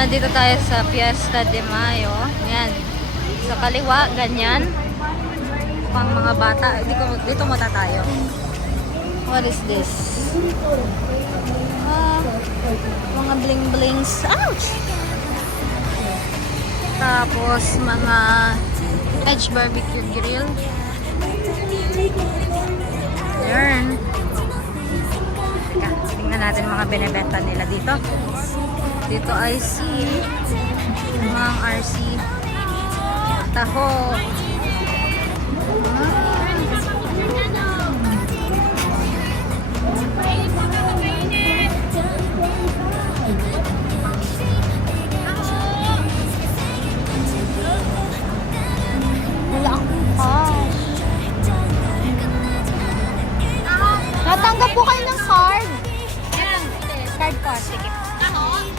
Nandito tayo sa Fiesta de Mayo. Yan. Sa kaliwa, ganyan. Pang mga bata. Dito muna tayo. What is this? Mga bling-blings. Ouch! Tapos, mga Edge Barbecue Grill. Yan. Tingnan natin mga binibenta nila dito. Dito ay Mang RC. Taho.